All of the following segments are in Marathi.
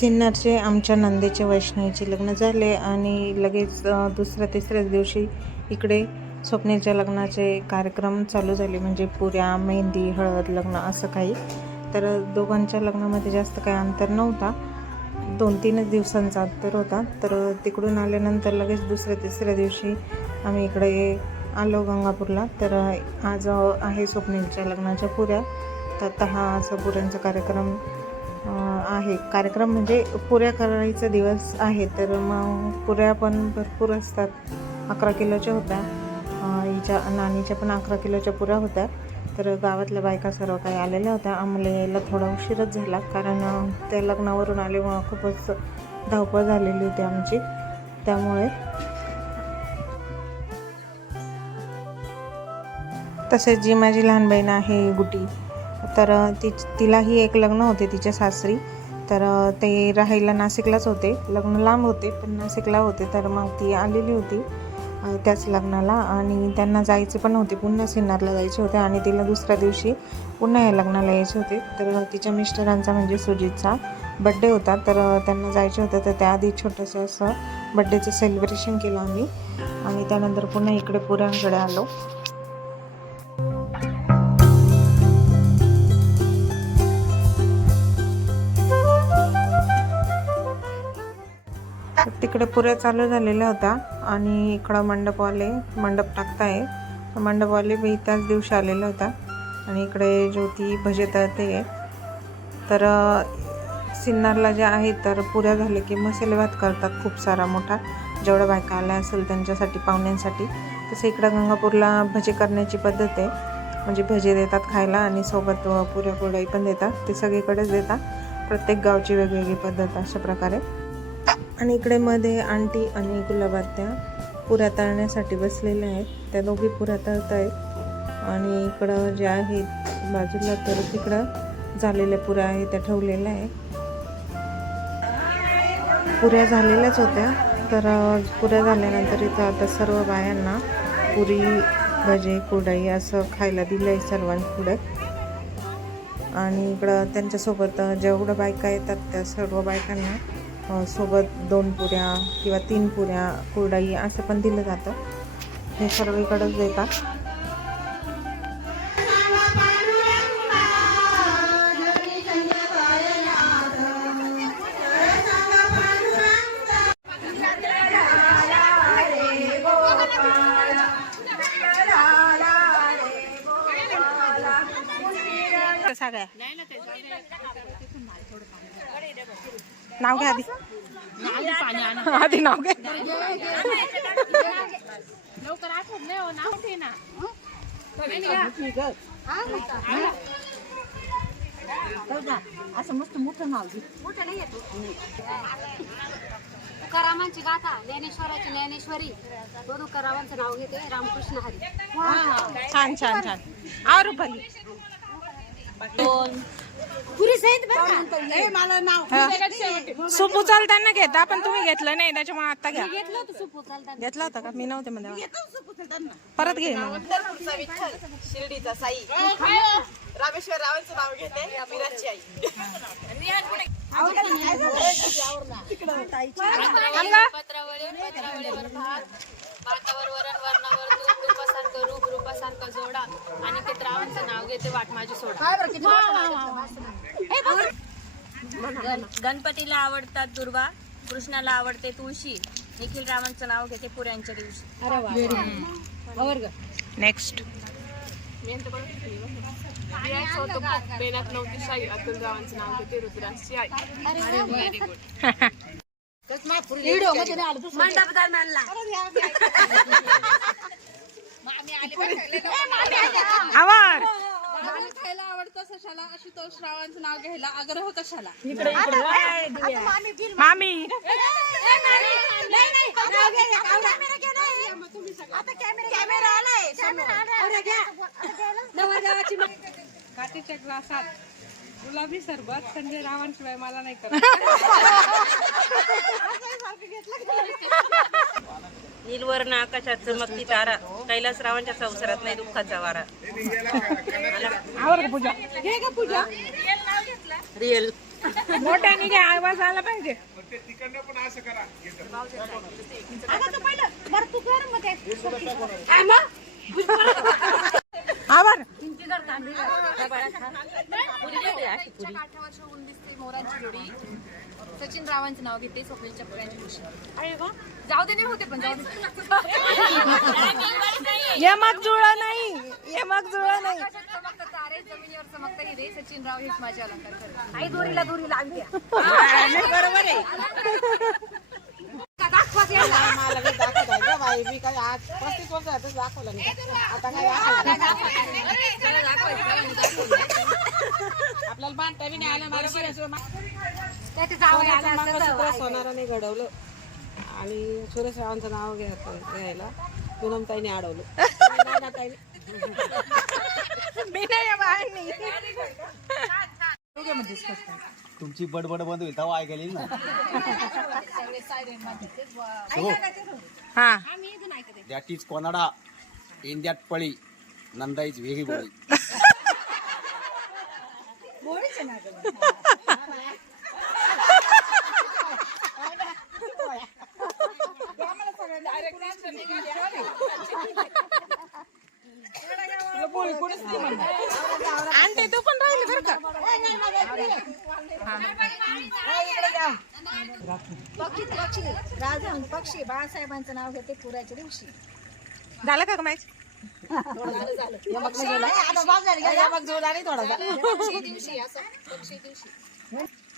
सिन्नरचे आमच्या नंदेचे वैष्णवीचे लग्न झाले आणि लगेच दुसऱ्या तिसऱ्याच दिवशी इकडे स्वप्नीलच्या लग्नाचे कार्यक्रम चालू झाले. म्हणजे पुऱ्या, मेहंदी, हळद, लग्न असं काही. तर दोघांच्या लग्नामध्ये जास्त काही अंतर नव्हता, 2-3 दिवसांचा अंतर होता. तर तिकडून आल्यानंतर लगेच दुसऱ्या तिसऱ्या दिवशी आम्ही इकडे आलो गंगापूरला. तर आज आहे स्वप्नीलच्या लग्नाच्या पुऱ्या. तर हा असा पुऱ्यांचा कार्यक्रम आहे. कार्यक्रम म्हणजे पुऱ्या करायचा दिवस आहे. तर मग पुऱ्या पण भरपूर असतात. 11 किलोच्या होत्या. हिच्या नानीच्या पण 11 किलोच्या पुऱ्या होत्या. तर गावातल्या बायका सर्व काही आलेल्या होत्या. आम्हाला यायला थोडा उशीरच झाला, कारण त्या लग्नावरून आल्यामुळं खूपच धावपळ झालेली होती आमची. त्यामुळे तसेच जी माझी लहान बहीण आहे गुटी, तर तिलाही एक लग्न होते तिच्या सासरी. तर ते राहायला नाशिकलाच होते. लग्न लांब होते पण नाशिकला होते. तर मग ती आलेली होती त्याच लग्नाला आणि त्यांना जायचे पण होते, पुन्हा सिन्नरला जायचे होते आणि तिला दुसऱ्या दिवशी पुन्हा या लग्नाला यायचे होते. तर तिच्या मिस्टरांचा म्हणजे सुजितचा बड्डे होता. तर त्यांना जायचे होते. तर त्याआधी छोटंसं असं बड्डेचं सेलिब्रेशन केलं आम्ही आणि त्यानंतर पुन्हा इकडे पुऱ्यांकडे आलो. तिकडे पुऱ्या चालू झालेल्या होत्या आणि इकडं मंडप टाकताय. मंडपवाले बी त्याच दिवशी आलेल्या होत्या आणि इकडे ज्योती भजे तळते. तर सिन्नरला जे आहे तर पुऱ्या झाले की मसाले भात करतात खूप सारा मोठा, जेवढ्या बायका आल्या असेल त्यांच्यासाठी, पाहुण्यांसाठी. तसं इकडं गंगापूरला भजे करण्याची पद्धत आहे. म्हणजे भजे देतात खायला आणि सोबत पुऱ्या कुरडई पण देतात. ते सगळीकडेच देतात, प्रत्येक गावची वेगवेगळी पद्धत अशा प्रकारे. आणि इकडे मध्ये आंटी आणि गुलाबात्या पुऱ्या तळण्यासाठी बसलेल्या आहेत. त्या दोघी पुऱ्या तळत आहेत आणि इकडं जे आहेत बाजूला तर तिकडं झालेल्या पुऱ्या आहेत त्या ठेवलेल्या आहे. पुऱ्या झालेल्याच होत्या. तर पुऱ्या झाल्यानंतर इथं आता सर्व बायांना पुरी, भजे, कुरडई असं खायला दिलं आहे सर्वांपुढे. आणि इकडं त्यांच्यासोबत जेवढं बायका येतात त्या सर्व बायकांना सोबत 2 पुऱ्या किंवा 3 पुऱ्या, कुरडई असं पण दिलं जातं. हे सर्वीकडेच देतात. सगळ्या नाव घ्या आधी. आधी नाव घ्या. लवकर आठवत नाही हो, नाव ठे ना. असं मस्त मोठं नाव घे. मोठं नाही येतो. तुकारामांची गाथा, ज्ञानेश्वराची ज्ञानेश्वरी, तो तुकारामांचं नाव घेते, रामकृष्ण हरी. छान छान छान. आ रुपाली पुरी सहित मला नाव सूप उचलताना घेता पण तुम्ही घेतलं नाही, त्याच्यामुळे आता घ्या. घेतलं होतं सूप उचलताना. घेतला होता का? मी नव्हते मध्ये. परत घे. शिर्डीचा साई, रामेश्वर रावांचं नाव घेते, मीराची आई. भातावर वरण, वरणावर तूप, तुपासारखं रूप, रूपासारखं जोडा आणि ते रावांचं नाव घेते, वाट माझी सोडा. गणपतीला आवडतात दुर्वा, कृष्णाला आवडते तुळशी, निखिल रावांचं नाव घेते पुऱ्यांच्या दिवशी. नेक्स्ट बेनात नव्हती शाही, अतुल रावांचं नाव घेते, रुद्राची आई. Very good. मंडप दरम्यानला आवार खायला आवडतं सशाला, आशुतोष रावांचं नाव घ्यायला आग्रह कशाला. मामी काठीच्या ग्लासात गुलाबी सरबत, संजय रावांशिवाय मला नाही करत. नीलवर्ण आकाशात चमकती तारा, कैलास रावांच्या संसारात नाही दुःखाचा वारा. आवर पूजा. घे ग पूजा. रिअल मोठ्याने घ्या, आवाज आला पाहिजे. आभार. काठावर उन दिसते मोरांची जोडी. सचिन रावांचं नाव घेते स्वप्नीलच्या पुऱ्यांची खुशी. जाऊ दे नाही होते पण जाऊ दे. यमक जुळा नाही, यमक जुळा नाही. आकाशात चमकतात तारे, जमिनीवर चमकता हिरे. सचिन राव हेच माझे अलंकार करतात. आई दोरीला दोरी लावली. बरोबर आहे. दाखवत यायला. मला बी दाखवत आहे गं बाई. मी काय आज 35 वर्षातच दाखवलं नाही. आता काय आपल्याला बांधता बी नाही आलं. मला मंगळसूत्र सोनाराने घडवलं आणि सुरेश रावांचं नाव घ्यायला पूनमताईने अडवलं. तुमची बडबड बंद होईल तेव्हा ऐकायला येईल ना. हा दॅट इज कोनाडा इन दॅट पळी नंदा इज व्हेरी बोळी. आणते तू पण राहिली बरं का. राजहंस पक्षी बाळासाहेबांचं नाव घेते पुराच्या दिवशी. झालं का मॅच?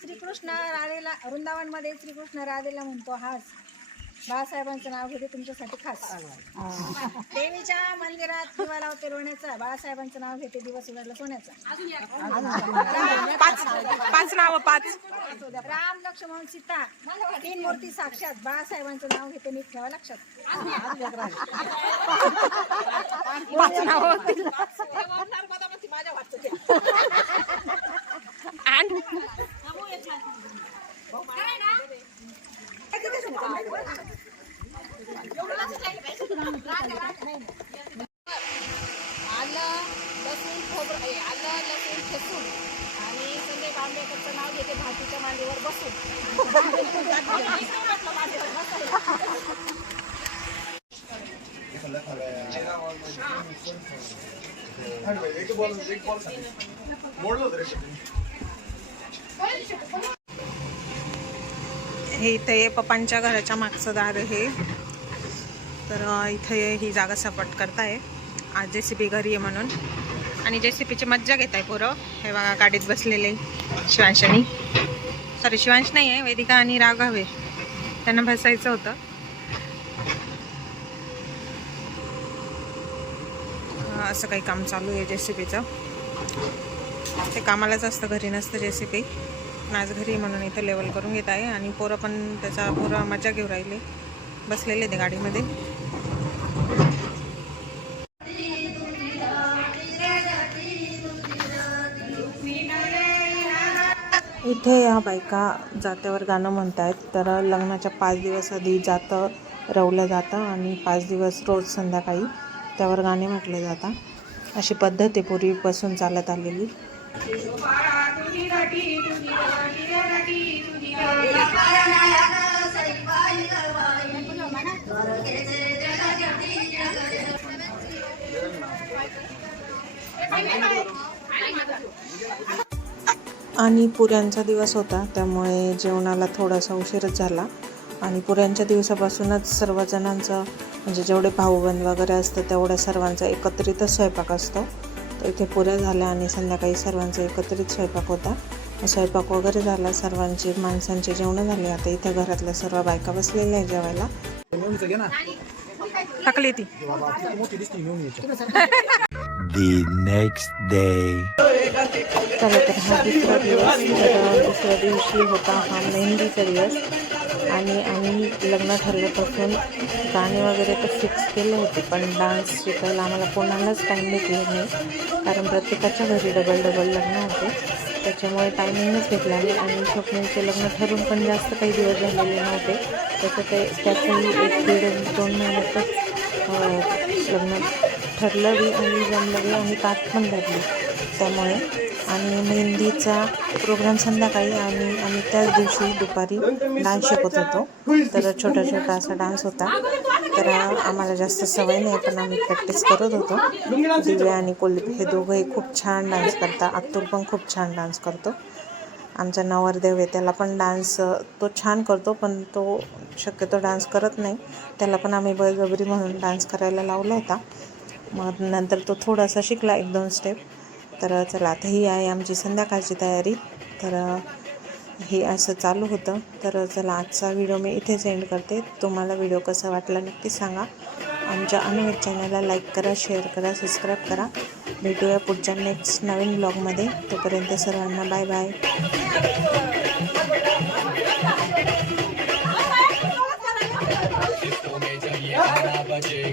श्रीकृष्ण राधेला वृंदावन मध्ये श्रीकृष्ण राधेला म्हणतो हास. बाळासाहेबांचं नाव घेते तुमच्यासाठी खास. देवीच्या मंदिरात दिवा लावते लोण्याचा. बाळासाहेबांचं नाव घेते दिवस उघडला सोन्याचा. पाच नाव, 5. राम लक्ष्मण सीता 3 मूर्ती साक्षात. बाळासाहेबांचं नाव घेते नीट ठेवा लक्षात. 5 नाव होतील. आलं लसूण खोबरं आलं लसूण ठेचून आणि संजय बांबेकरचं नाव घेते भाजीच्या मांडीवर बसून. हे इथे पप्पांच्या घराच्या मागचं दार आहे. तर इथे ही जागा सपाट करताय आज JCB घरी आहे म्हणून. आणि JCBची मज्जा घेत आहे पोरं. हे बघा गाडीत बसलेले शिवांश आणि सॉरी शिवांश नाही आहे, वेदिका आणि राघव आहे. त्यांना बसायचं होतं. असं काही काम चालू आहे JCBचं. ते कामालाच असतं, घरी नसतं JCB. आज घरी म्हणून इथं लेवल करून घेत आहे. आणि पोरं पण त्याचा पोरं मजा घेऊ राहिले, बसलेले ते गाडीमध्ये. इथे या बायका जात्यावर गाणं म्हणतायत. तर लग्नाच्या 5 दिवस आधी जातं रवलं जातं आणि 5 दिवस रोज संध्याकाळी त्यावर गाणे म्हटले जातात. अशी पद्धत आहे पूर्वीपासून चालत आलेली. आणि पुऱ्यांचा दिवस होता त्यामुळे जेवणाला थोडासा उशीरच झाला. आणि पुऱ्यांच्या दिवसापासूनच सर्वजणांचं म्हणजे जेवढे भाऊबंद वगैरे असतं तेवढ्या सर्वांचा एकत्रितच स्वयंपाक असतो. तर इथे पुऱ्या झाल्या आणि संध्याकाळी सर्वांचा एकत्रित स्वयंपाक होता. स्वयंपाक वगैरे झाला, सर्वांचे माणसांचे जेवण झाले. आता इथे घरातल्या सर्व बायका बसलेल्या आहे जेवायला. टाकली ती The next day. चला तर हा दुसरा दिवस. तर दुसऱ्या दिवशी होता हा मेहंदीचा दिवस. आणि आम्ही लग्न ठरल्यापासून गाणे वगैरे तर फिक्स केले होते, पण डान्स शिकायला आम्हाला कोणालाच टाईम भेटला नाही. कारण प्रत्येकाच्या घरी डबल लग्न होते, त्याच्यामुळे टायमिंगच भेटला नाही. आणि स्वप्नीलचे लग्न ठरून पण जास्त काही दिवस झालेले नव्हते. त्याचंही 1-1.5-2 महिन्यातच लग्न ठरलं बी आणि जमलं बी आणि ताट पण धरली. त्यामुळे आणि मेहंदीचा प्रोग्राम संध्याकाळी आणि आम्ही त्याच दिवशी दुपारी डान्स शिकत होतो. तर छोटा छोटा असा डान्स होता. तर आम्हाला जास्त सवय नाही पण आम्ही प्रॅक्टिस करत होतो. दिव्या आणि कुलदीप हे दोघंही खूप छान डान्स करतात. अतुल पण खूप छान डान्स करतो. आमचा नवरदेव आहे त्याला पण डान्स तो छान करतो पण तो शक्यतो डान्स करत नाही. त्याला पण आम्ही बळजबरी म्हणून डान्स करायला लावला होता. मग नंतर तो थोडासा शिकला 1-2 स्टेप. तर चला आता ही आहे आमची संध्याकाळची तयारी. तर हे असं चालू होतं. तर चला आजचा व्हिडिओ मी इथेच एंड करते. तुम्हाला व्हिडिओ कसा वाटला नक्की सांगा. आमच्या अनवेद चॅनलला लाईक करा, शेअर करा, सबस्क्राईब करा. भेटूया पुढच्या नेक्स्ट नवीन ब्लॉगमध्ये. तोपर्यंत सर्वांना बाय बाय. बजे